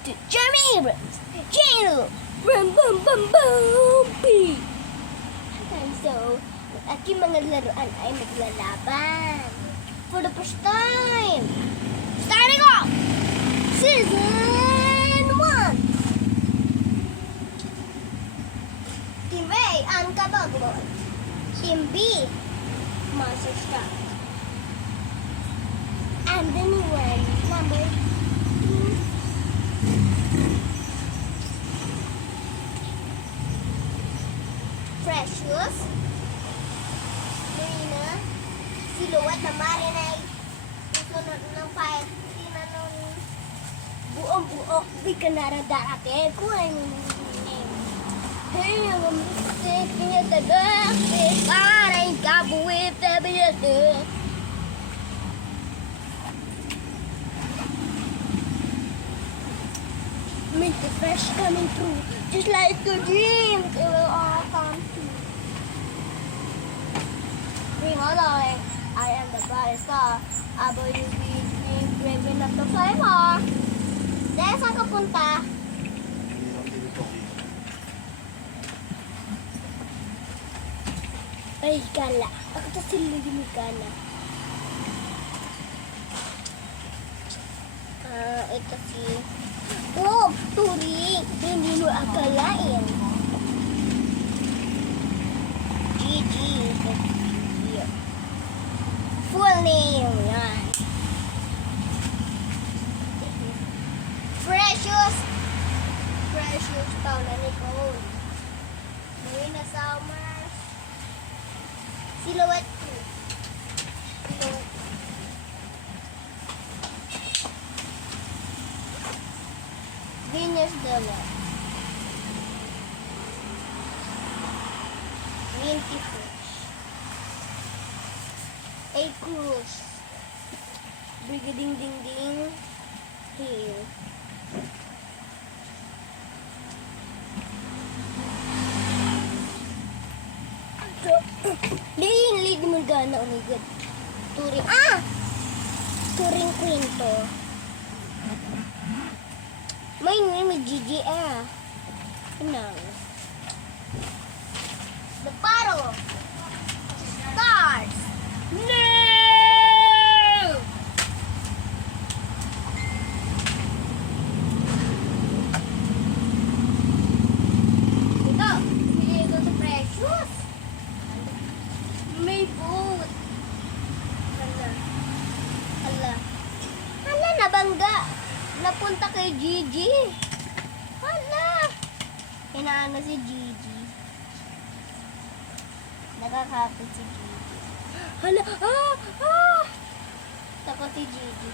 to Jeremy Abrams channel. Bum bum bum bum beep. So, aking mga laruan ay maglalaban. For the first time. Starting off! Season 1! Team A, Ankabagmon. Team B, Monster Truck. And the new one, number 2. Precious. Marina. Silhouette na Marinay. Susunod ng fire. Tinanong buong-buo. Bikanara darating. Kung ano name. Hey, ang mistake niya tagak. Parang kabuwip na biyate. Minty fresh coming through. Just like the dreams, it will all come true. Ring along, I am the brightest star. I will you be brave enough to fly far. Dahil saan ka punta? Ay, gala. Ako ta sila yung gala. Ito si... Oh, Turing! Hindi mo akalain. GG. Full name. Yan. Precious. Precious Paula Nicole. Marina Summers. Silhouette 2. Silhouette. Venus Della. Minty Fish. A Cruz. Brigading Ding Ding. Here. Lead mo gana umigod. Turing. Turing Quinto. My name is Gigi Era. Now, the battle starts now! Ito, bili ko sa Precious. May boat. Hala, nabangga. Napunta kay Gigi. Hala! Inaano si Gigi. Nakakapit si Gigi. Hala! Takot si Gigi.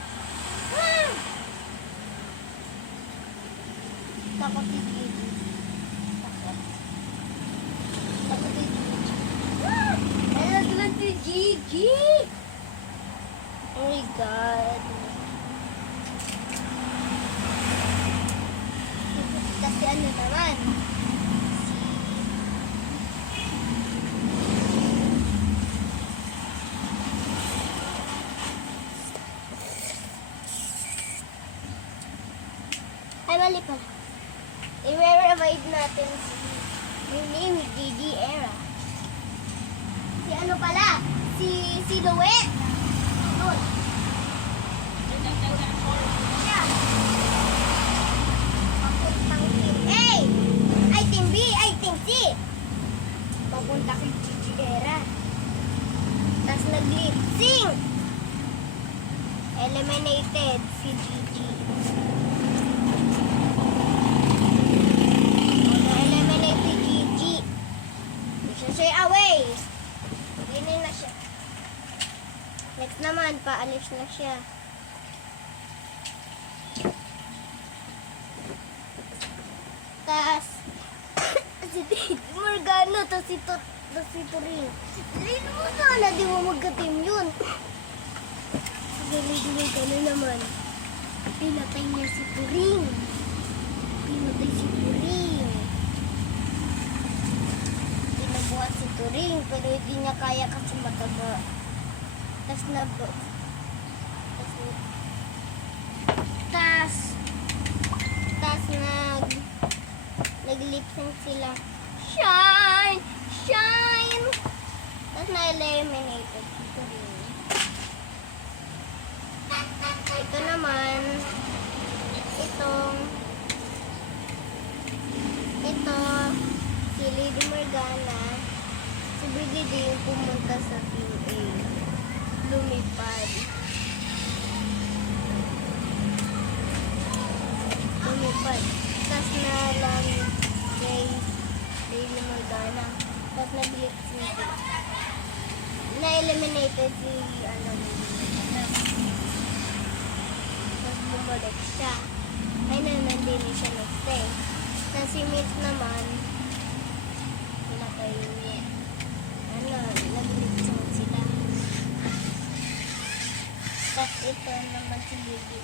Takot si Gigi. Takot si Gigi. Takot si Gigi. Oh my God. Kasi ano naman, ay mali pala. I-revive natin si yung name ni Gigi Era. Si ano pala? Si Silhouette. Doon. Papunta kay Gigi Era. Tapos nag-lip sync. Eliminated si Gigi. Na-eliminate si Gigi. Siya siya away. Ganyan na siya. Next naman, paalis na siya. Tapos si Morgana, tapos si Turing. Dito mo sana, di mo magka-team yun. Sige, Morgana naman. Pinatay niya si Turing. Pinatay si Turing. Pinabuhat si Turing, pero hindi niya kaya kasi mataba. Tapos nag-lip sync sila. Shine! Shine! Tapos na-eliminated. Ito rin. Ito naman, ito, si Lady Morgana, si BDD yung pumunta sa Team A. Lumipad. Tapos nalang kay Lady Morgana. Tapos nag-lip sync. Na-eliminated si tapos bumalik siya. Ay, nandini siya next day. Tapos si Mitch naman, nag-lip sync sila. Tapos ito naman si Lady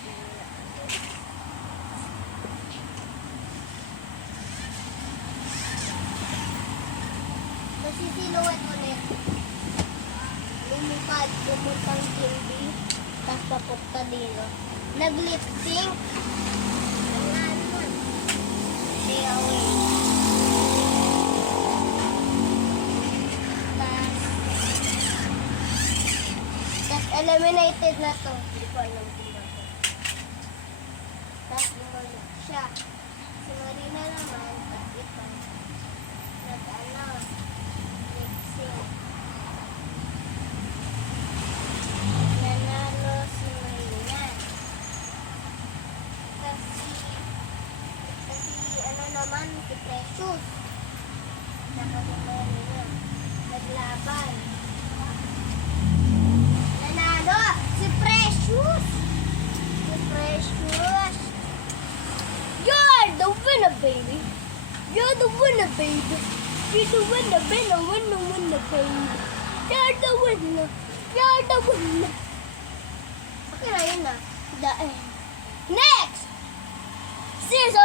si Silhouette ulit. Lumipad, pumuntang TV, tapos papunta dito. Nag-lip sync. Stay away. Tapos eliminated na to. Hindi ko alam kung bakit. Tapos bumalik siya. Si Marina naman, tapos ito. Nanalo si Marina. Kasi naman, si Precious. Saka si Marina. Naglaban. Nanalo si Precious. Si Precious. You're the winner, baby. You're the winner, baby. You're the winner, winner, baby. You're the winner. You're the winner. Okay na yun na. Next! Season